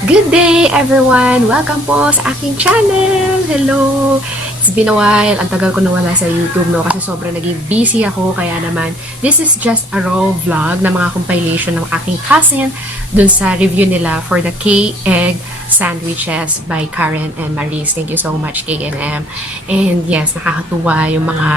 Good day, everyone! Welcome po sa aking channel! Hello! It's been a while. Ang tagal ko nawala sa YouTube, no? Kasi sobrang naging busy ako. Kaya naman, this is just a raw vlog na mga compilation ng aking cousin dun sa review nila for the K-Egg sandwiches by Karen and Maris. Thank you so much, K&M. And yes, nakakatuwa yung mga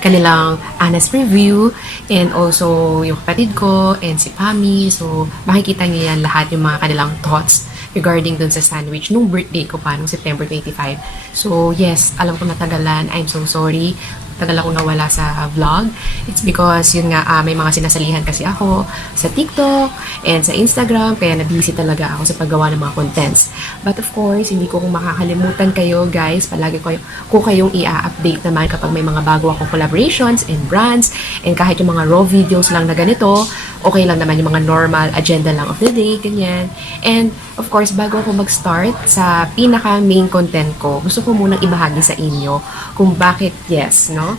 kanilang honest review and also yung kapatid ko and si Pami. So, makikita niyo yan lahat yung mga kanilang thoughts regarding dun sa sandwich nung birthday ko pa, nung September 25. So, yes, alam ko natagalan. I'm so sorry. Tagal ako nawala sa vlog. It's because, yun nga, may mga sinasalihan kasi ako sa TikTok and sa Instagram, kaya na-busy talaga ako sa paggawa ng mga contents. But of course, hindi ko kung makakalimutan kayo, guys. Palagi ko kayong i-update naman kapag may mga bago akong collaborations and brands, and kahit yung mga raw videos lang na ganito, okay lang naman yung mga normal agenda lang of the day, ganyan. And of course, bago ako mag-start sa pinaka-main content ko, gusto ko munang ibahagi sa inyo kung bakit, yes, no?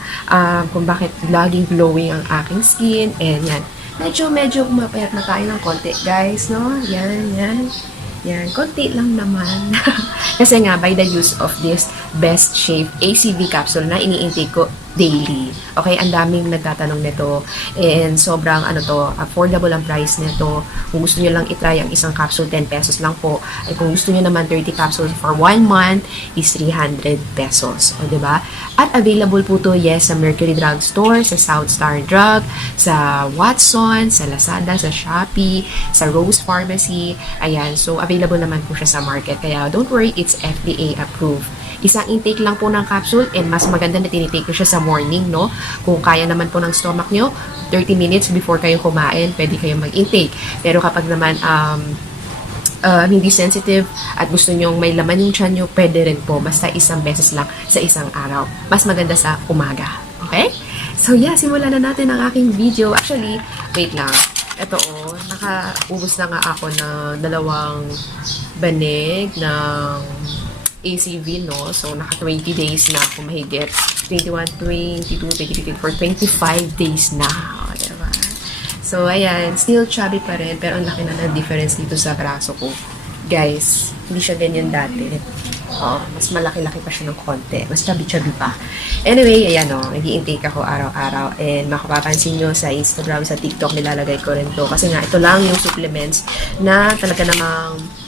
Kung bakit laging glowing ang aking skin, and yan. Medyo pumapayat na tayo ng konti, guys, no? Yan. Konti lang naman. Kasi nga, by the use of this Best Shape ACV capsule na ini-intake ko daily. Okay, ang daming nagtatanong nito. And sobrang, affordable ang price nito. Kung gusto niyo lang itry ang isang capsule, 10 pesos lang po. At kung gusto niyo naman 30 capsules for 1 month, is 300 pesos. O, diba? At available po to, yes, sa Mercury Drug Store, sa South Star Drug, sa Watson, sa Lazada, sa Shopee, sa Rose Pharmacy. Ayan, so available naman po siya sa market. Kaya don't worry, it's FDA approved. Isang intake lang po ng capsule, and mas maganda na tinitake ko siya sa morning, no? Kung kaya naman po ng stomach nyo, 30 minutes before kayo kumain, pwede kayong mag-intake. Pero kapag naman hindi sensitive at gusto nyong may laman yung tiyan nyo, pwede rin po. Basta isang beses lang sa isang araw. Mas maganda sa umaga. Okay? So yeah, simulan na natin ang aking video. Actually, wait lang. Ito nakaubos na nga ako ng 2 banig ng ACV, no? So, naka 20 days na ako mahigit. 21, 22, 23, 24, 25 days na. O, diba? So, ayan. Still chubby pa rin, pero ang laki na ng difference dito sa braso ko. Guys, hindi siya ganyan dati. Mas malaki-laki pa siya ng konti. Mas chubby-chubby pa. Anyway, ayan nag-i-intake ako araw-araw. And makapapansin nyo sa Instagram, sa TikTok, nilalagay ko rin to. Kasi nga, ito lang yung supplements na talaga namang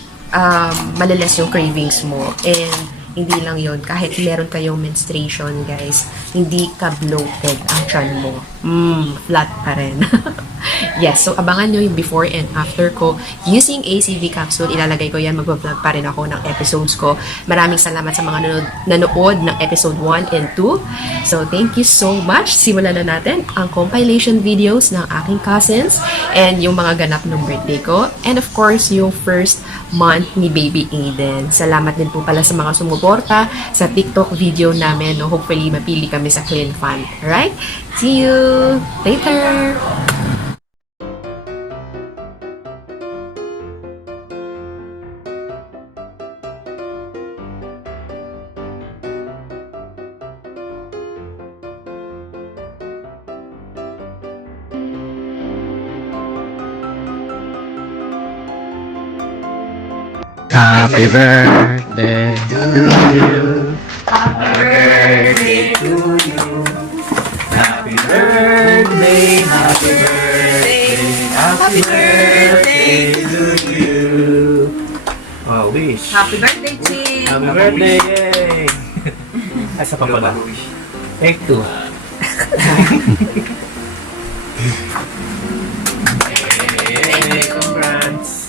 maliles yung cravings mo. And hindi lang yon, kahit meron kayong menstruation, guys, hindi ka bloated ang tiyan mo. Flat pa rin. Yes, so abangan nyo yung before and after ko using ACV capsule. Ilalagay ko yan, mag-vlog pa rin ako ng episodes ko. Maraming salamat sa mga nanood ng episode 1 and 2. So thank you so much. Simulan na natin ang compilation videos ng aking cousins and yung mga ganap ng birthday ko, and of course yung first month ni baby Aiden. Salamat din po pala sa mga sumuporta sa TikTok video namin, no? Hopefully mapili kami sa Clean Fun. Alright? See you later! Happy birthday to you. Happy birthday to you. Happy birthday, happy birthday, happy birthday to you. Oh, wish. Happy birthday, Chick! Happy birthday, yay! Asa pa pala? Take 2. Hey, congrats!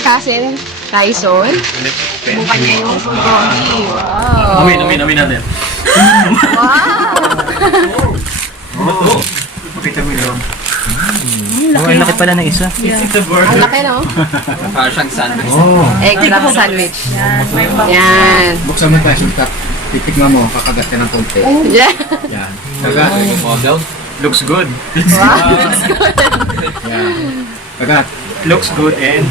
Cousin Tyson. Mukha niya yung bulgogi. Wow! Amin natin. Wow! Pakita mo yun. Ang laki pala ng isa. Ang laki, no? Parang siyang sandwich. Egg wrap sandwich. Yan. Buksan mo tayo yung top. Titikman mo, kakagat ka ng konti. Yeah. Yan. Kagat. Looks good. Wow. Yan. Kagat. Looks good and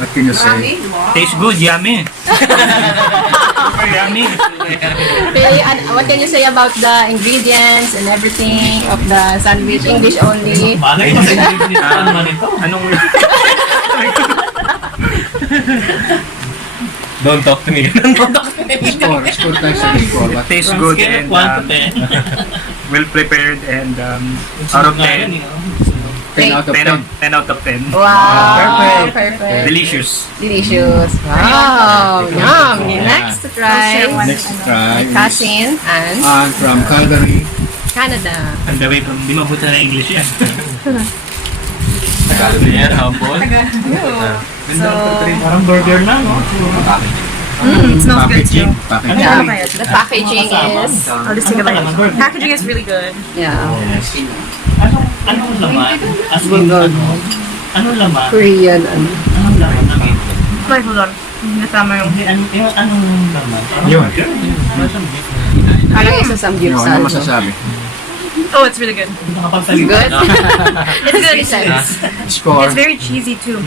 What can you say? tastes good. Yummy. Super yummy. Okay, what can you say about the ingredients and everything of the sandwich? English only. Bagay pa sa naman ito. Anong... Don't talk to me. Score tayo sa score. What? Tastes good and well prepared and out of 10. 10 out of 10. 10 out of 10. Wow. Perfect. Delicious. Delicious. Wow. Yum. Next to try. Next to try. Cousin and And from Calgary. Canada. And the way from di mabuti na English yan. Tagalog na yan, hapon. Parang burger na, no? It smells good too. Packaging. Yeah. The packaging is I'll just take a bite. Packaging is really good. yeah. Anong laman? As in, anong laman? Korean. Anong laman ng ito? Wait, hold on. Nasama yung... Anong laman? Yun. Parang isa sa Ano gyupsal. masasabi? Oh, it's really good. Good. It's good. Score. It's very cheesy too.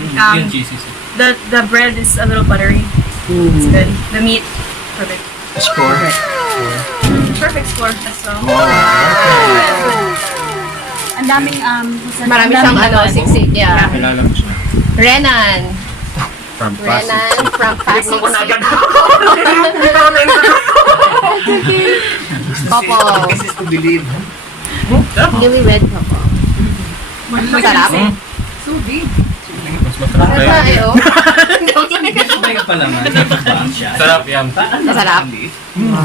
The bread is a little buttery. It's good. The meat, perfect. Score. Perfect score. So. Ang daming Marami siyang siksik. Yeah. Kilala mo siya. Renan. From Pasig. Renan from Pasig. Couple. This is to believe. Really red couple. Masarap. Masarap tayo. Sarap yan. Masarap.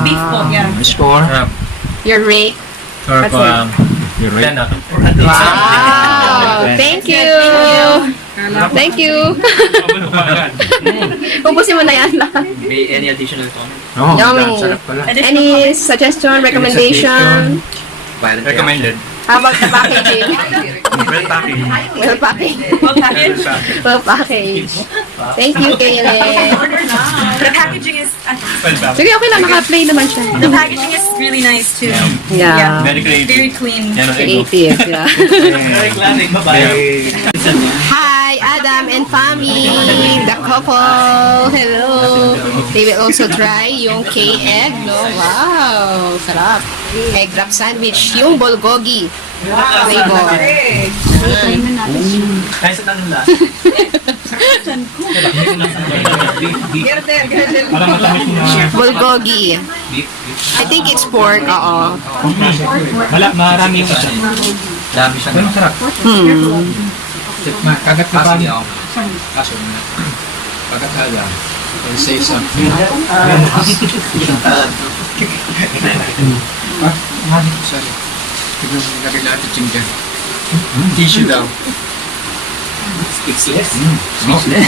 beef po. Yeah. Score. Your rate. Score That's from your rate. 10 out of 4. Wow. Thank you. Thank you. Ubusin mo na yan lahat. May any additional comment? Oh, Yummy. sarap pala. Any suggestion, recommendation? Violent Recommended. How about the packaging? Well packaged. Well packaged. Well packaged. Well packaged. Thank you, Kayle. The packaging is Well packaged. Sige, okay lang. Naka-play naman siya. the packaging is really nice too. Yeah. Very creative. Very clean. Yan ang ego. Creative, yeah. Very classic. Bye-bye. Hi, Adam and Fami, the couple. Hello. They will also try yung K-egg, no? Wow, sarap. Egg wrap sandwich, yung bulgogi flavor. Kaya sa tanong lang. Parang matamis na. Bulgogi. I think it's pork, oo. Marami yung isa. Dami siyang Pero masarap. Kagat ka pa. Kasi ako. Kaso na. Kagat ka lang. And say something. Sorry. Tignan mo, lagay natin chinggan. Tissue daw. Speechless. Speechless.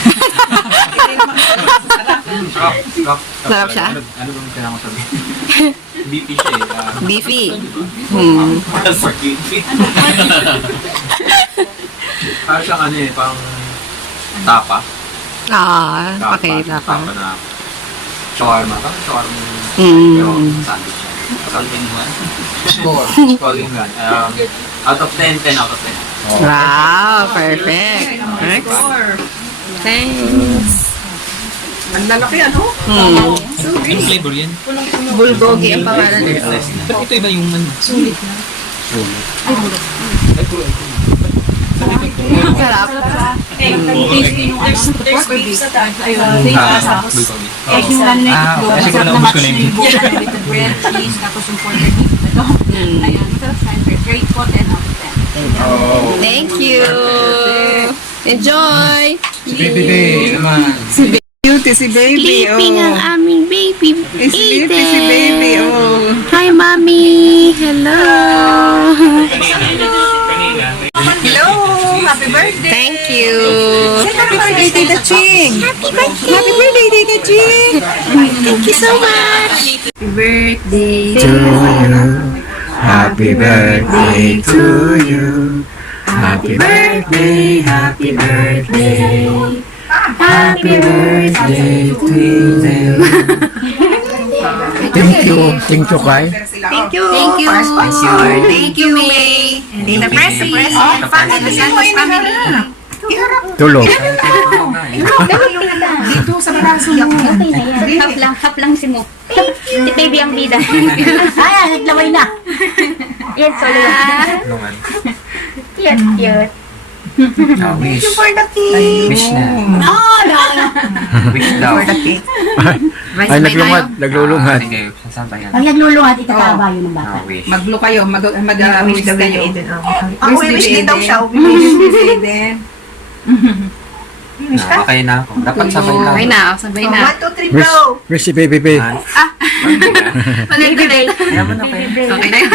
Sarap siya? Ano bang kailangan ko sabihin? BP siya eh. Beefy. Parang siyang ano eh, pang tapa. Ah, okay, Tapa dapat. na shawarma. Parang shawarma. Pero sandwich siya. Something one. Score. Calling that. Out of 10, 10 out of 10. Wow, perfect. Next. Thanks. Ang lalaki ano? Anong flavor yan? Bulgogi ang pangalan nito. Ba't ito iba yung man? Sarap. There's beef sa taas. Ayun. Bulgogi. Egg yung ano na itlog. Kasi kung Masarap na naubos match ko na na yung yung buko with the bread, cheese, tapos yung pork and beef na to. Ayan, masarap sa akin. Great po, 10 out of 10. Thank you. Enjoy. Baby day naman. Beauty si baby, Sleeping ang aming baby. It's beauty si baby, oh. Hi, mommy. Hello. Hello! Happy birthday! Thank you. Happy birthday, Tita Ching! Happy birthday, Tita Ching! Thank you so much. Happy birthday To you. Happy birthday to you. Happy birthday, happy birthday. Happy birthday to them. Thank you. Thank you, Kai. Thank you. Thank you. Thank you. May. Tita Presi. Family. Family. Tulog. Dito sa braso mo. Hap lang si Mo. Si baby ang bida. Ay, naglaway na. Yan, solo yan. Lungan. Cute. Wish. For the cake. Wish na. Oh, no. Wish daw. For the cake. Ay, naglulungad. Sige, sasabayan. Pag naglulungat, itataba yun ng bata. Wish. Mag-blue kayo. Mag-wish kayo. Ang wish din daw siya. Okay na ako. Dapat sabay lang. Okay na. Sabay na. 1, 2, 3, Wish, blow. wish si Baby Bay. Malit-malit. Kaya mo na kayo. Okay na yun.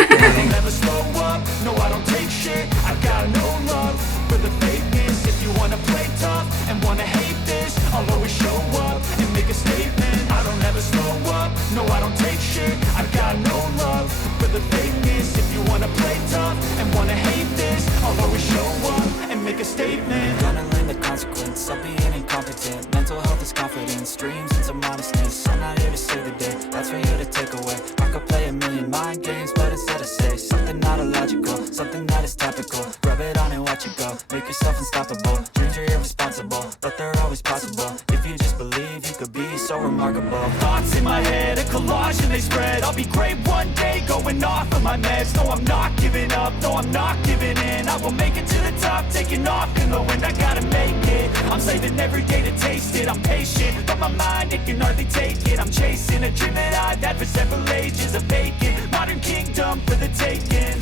never slow up, no I don't take shit, I got no love for the fakeness. If you wanna play tough and wanna hate this, I'll always show up and make a statement. I don't ever slow up, no I don't take shit, I got no love for the fakeness. If you wanna play tough and wanna hate this, I'll always show up and make a statement. Gonna learn the consequence of being incompetent. Mental health is confidence, dreams and some honestness. I'm not here to save the day, that's for you to take away. I could play a million mind games, but instead I say something not illogical, something that is topical. Rub it on and watch it go, make yourself unstoppable. Dreams are irresponsible, but they're always possible. If you just believe, you could be so remarkable. Thoughts in my head, a collage and they spread. I'll be great one day, going off of my meds. No, I'm not giving up, no, I'm not giving in. I will make it to the top, taking off in the wind. I gotta make it, I'm saving every day to taste it. I'm patient, but my mind, it can hardly take it. I'm chasing a dream that I've had for several ages. A vacant, modern kingdom for the taking.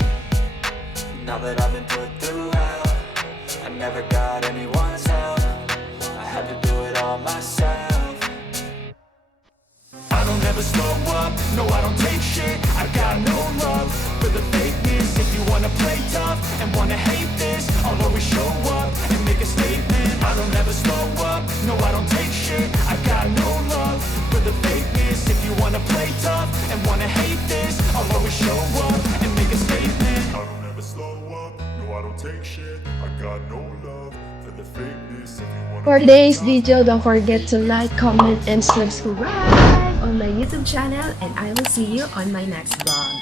Now that I've been put through hell, I never got anyone's help. I had to do it all myself. I don't ever slow up, no I don't take shit, I got no love for the fakeness. If you wanna play tough and wanna hate this, I'll always show up and make a statement. I don't ever slow up, no I don't take shit, I got no love for the fakeness. If you wanna play tough and wanna hate this, I'll always show up and make a statement. I don't ever slow up, no I don't take shit, I got no love for the fakeness. If you wanna For today's video, don't forget to like, comment, and subscribe on my YouTube channel, and I will see you on my next vlog.